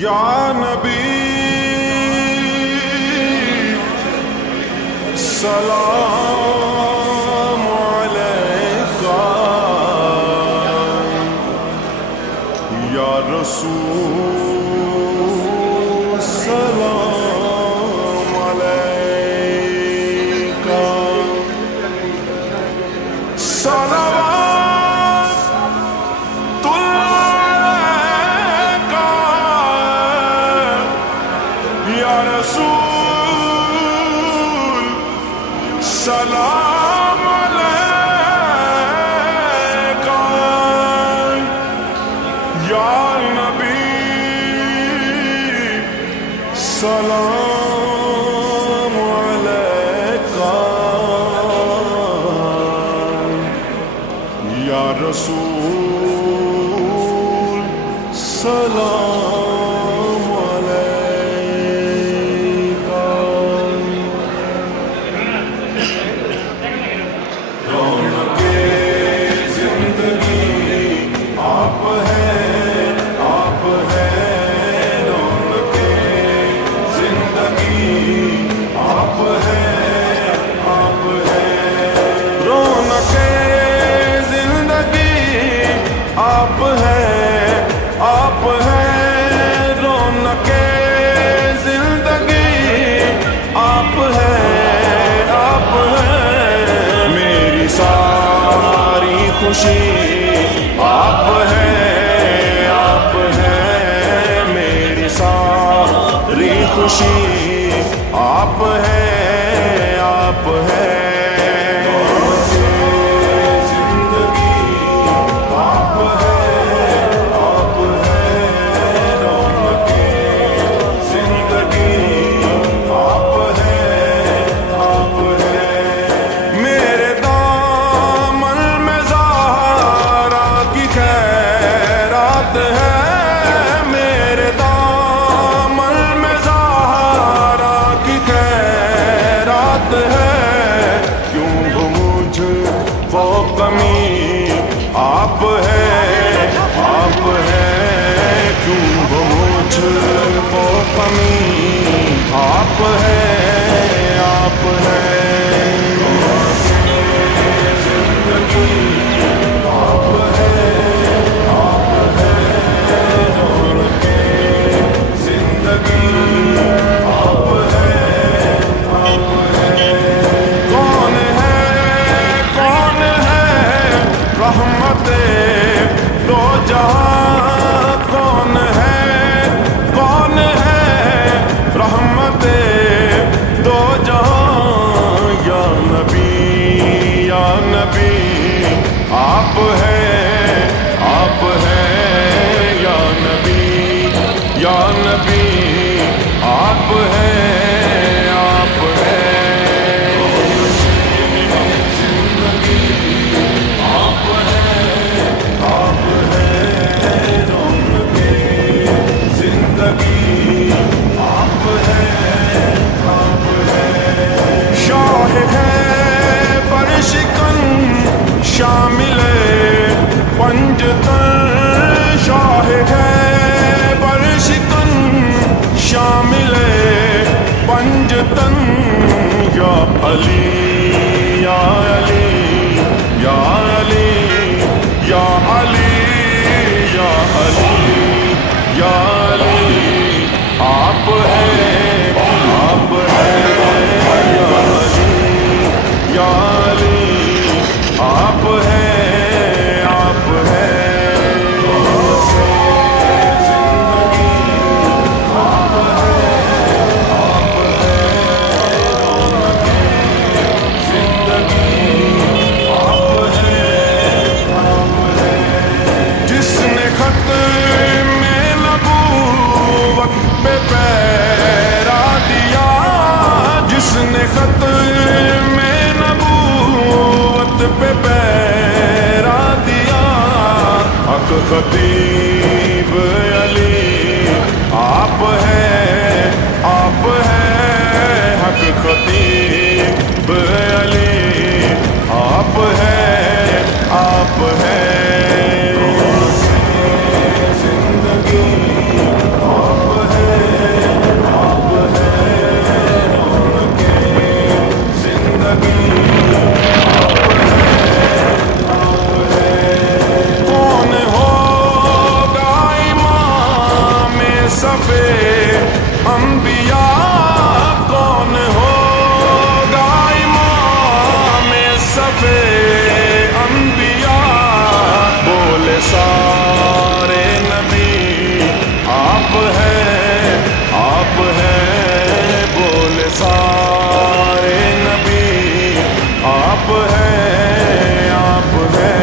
या नबी सलाम अलैका, या रसूल सलाम अलैका। सलावतुल्लाह या रसूल सलाम अलैका, या नबी सलाम अलैका, या रसूल सलाम अलैका। रौनके जिंदगी आप हैं, आप हैं। रौनके जिंदगी आप हैं, आप हैं। रौनके जिंदगी आप हैं, आप हैं। रौनके जिंदगी आप हैं, आप हैं। मेरी सारी खुशी आप हैं, आप हैं। मेरी सारी खुशी आप हैं, आप हैं। वो कमी आप हैं, आप हैं। क्यों वो मुझ वो कमी आप हैं, आप हैं। जिंदगी आप हैं, आप हैं। रौनके जिंदगी आप हैं, आप हैं। कौन है रहमते दो जहां? कौन है रहमते दो जहां? या नबी, या नबी आप हैं, आप हैं। या नबी, या नबी आप हैं, आप हैं। शामिले पंजतन शाह है बरशिकन, शामिले पंजतन। या अली, या अली, या अली, या अली, या अली, या अली आप हैं, आप हैं। या अली, या अली आप हैं, आप हैं। जिंदगी आप हैं, आप हैं। जिंदगी आप हैं, आप हैं। जिसने खत में नबूवत पे पैरा दिया, जिसने खत में पे पैरा दिया। हक खतीब अली आप हैं, आप हैं। हक खतीब अली आप हैं, आप हैं। जिंदगी आप सफे अंबिया कौन होगा इमाम सफे अंबिया। बोले सारे नबी आप हैं, आप हैं। बोले सारे नबी आप हैं, आप हैं।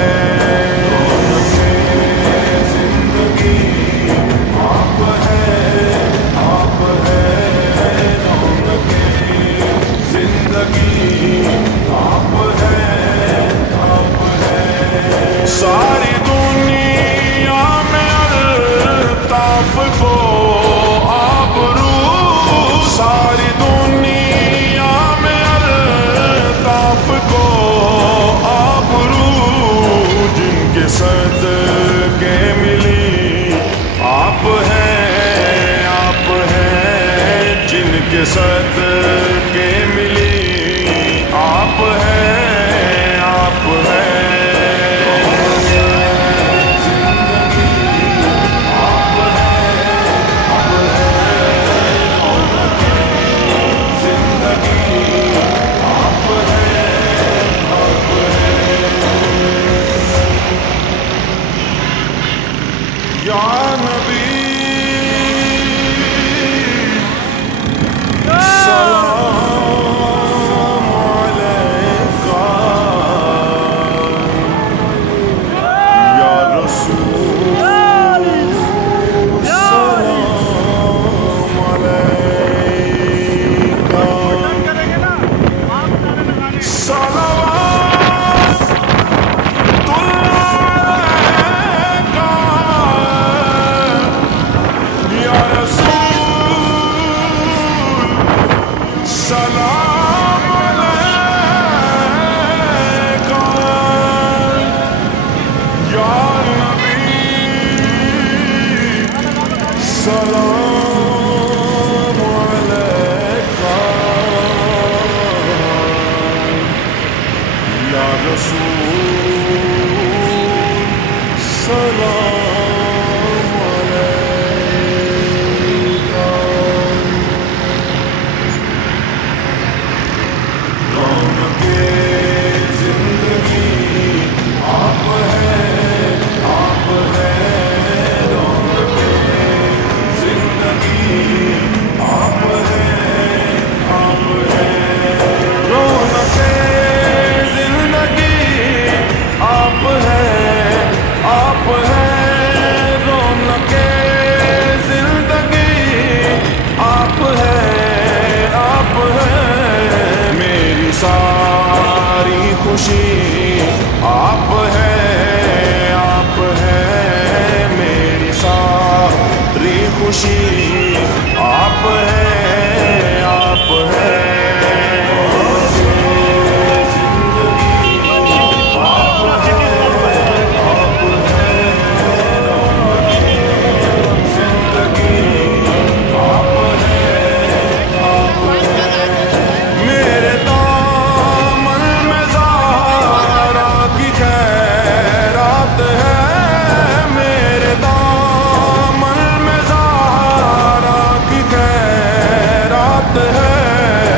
जिंदगी आप हैं, आप हैं। जिंदगी आप हैं, आप हैं। सारी दुनिया में अल्ताफ को आबरू, सारी दुनिया में अल्ताफ को आबरू। जिनके सदके मिली आप हैं, आप हैं। जिनके सदके मिली आप हैं, आप हैं। या नबी सलाम अलैका, या रसूल सलाम अलैका। सलाम अलैका या नबी, सलाम अलैका या रसूल सलाम अलैका। रौनके जिंदगी आप हैं, आप हैं। रौनके जिंदगी आप हैं, आप हैं। रौनके जिंदगी आप हैं, आप हैं। रौनके जिंदगी आप हैं, आप हैं। मेरी सारी खुशी आप हैं, आप हैं। मेरी सारी खुशी आप हैं, आप हैं। मेरे दामन में ज़ारा की खैरात है, मेरे दामन में ज़ारा की खैरात है।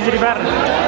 is river.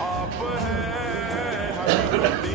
आप है